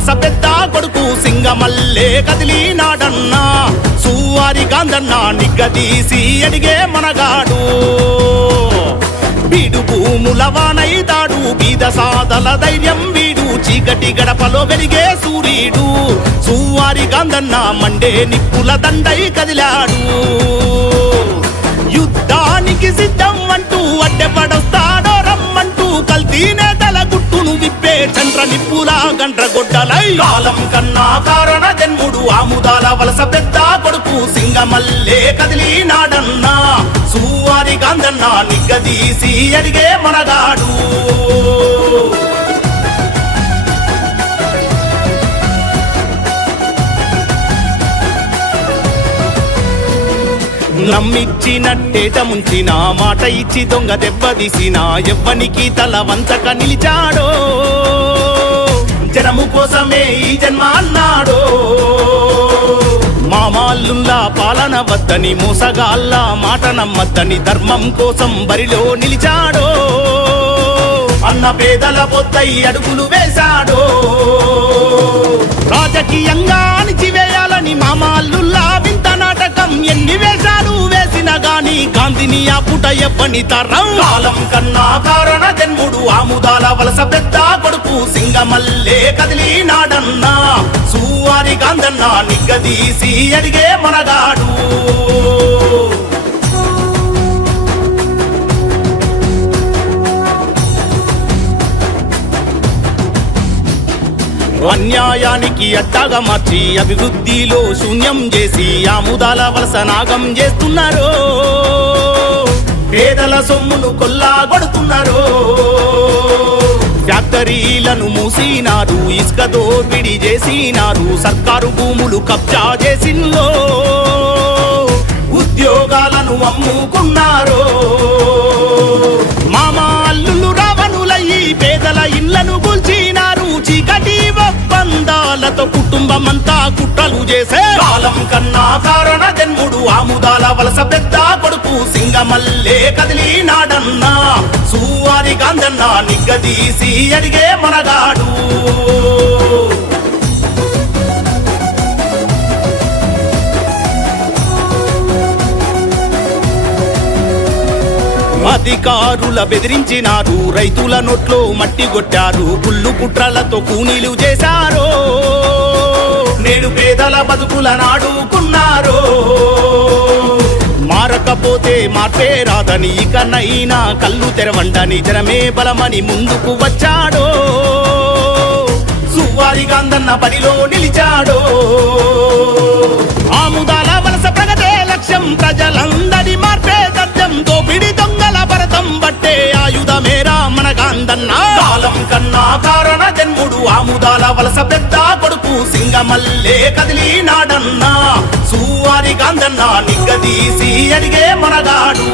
వలస పెద్ద కొడుకు సింగమల్లే కదిలినాడన్నా సువారి గాంధన్న నిగ్గదీసి అడిగే మనగాడు వీడు భూముల వానైతాడు బీద సాదల ధైర్యం వీడు చీకటి గడపలో వెలిగే సూర్యుడు సువారి గాంధన్న మండే నిప్పుల దండై కదిలాడు యుద్ధానికి సిద్ధం అంటూ అడ్డెపడొస్తాడో రమ్మంటూ కల్తీ నేతల గుట్టును విప్పే చంద్ర నిప్పుల గండ్ర గొడ్డలై కాలం కన్నా కారణ జన్ముడు ఆముదాల వలస పెద్ద కొడుకు సింగమల్లే కదిలినాడన్నా సువారి గాంధన్న నిగ్గదీసి అడిగే మనగాడు నమ్మిచ్చినట్టేట ముంచిన మాట ఇచ్చి దొంగ దెబ్బదీసిన ఎవ్వనికి తల వంచక నిలిచాడో జనము కోసమే ఈ జన్మ అన్నాడో మామాల్లుల్లా పాలన వద్దని మోసగాళ్ళ మాట నమ్మద్దని ధర్మం కోసం బరిలో నిలిచాడో అన్న పేదల పొద్దై అడుగులు వేశాడో రాజకీయంగా అణిచివేయాలని మామాల్లుల్లా వింత నాటకం ఎన్ని వేశాలు వేసిన గాని గాంధీని ఆ పుట ఎవ్వని తరం కాలం కన్నా కారణ జన్ముడు ఆముదాల వలస పెద్ద కొడుకు సింగమల్లే కదిలినాడన్నా సువారి గాంధన్న నిగ్గదీసి అడిగే మనగాడు అన్యాయానికి అడ్డగా మార్చి అభివృద్ధిలో శూన్యం చేసి ఆముదాల వలస నాగం చేస్తున్నారు పేదల సొమ్మును కొల్లాగొడుతున్నారు ఫ్యాక్టరీలను మూసినారు ఇసుక దోపిడీ చేసినారు సర్కారు భూములు కబ్జా చేసిన్లో ఉద్యోగాలను అమ్ముకున్నారు మామా అల్లులు రావణులయ్యి పేదల ఇళ్లను కూల్చినారు చీకటి ఒప్పందాలతో కుటుంబమంతా కుట్రలు చేసే కాలం కన్నా కారణ జన్ముడు ఆముదాల వలస పెద్ద కొడుకు సింగమల్లే కదిలినాడన్నా సువారి గాంధన్న నిగ్గదీసి అడిగే మనగాడు అధికారుల బెదిరించినారు రైతుల నోట్లో మట్టి కొట్టారు పుల్లు కుట్రలతో కూనీలు చేశారు నేడు పేదల బతుకుల నాడుకున్నారు మారకపోతే మార్పే రాదని ఇకనైనా కళ్ళు తెరవండని జనమే బలమని ముందుకు వచ్చాడో సువారి గాంధన్న బరిలో నిలిచాడో ఆముదాల వలస ప్రగతే లక్ష్యం ప్రజలందరి మార్పే తథ్యం దోపిడి దొంగల భరతం బట్టే ఆయుధమేరా మన గాంధన్న కాలం కన్నా కారణ జన్ముడు ఆముదాల వలస పెద్ద కొడుకు సింగమల్లే కదిలినాడన్నా సువారి గాంధన్న నిగ్గదీసి అడిగే మనగాడు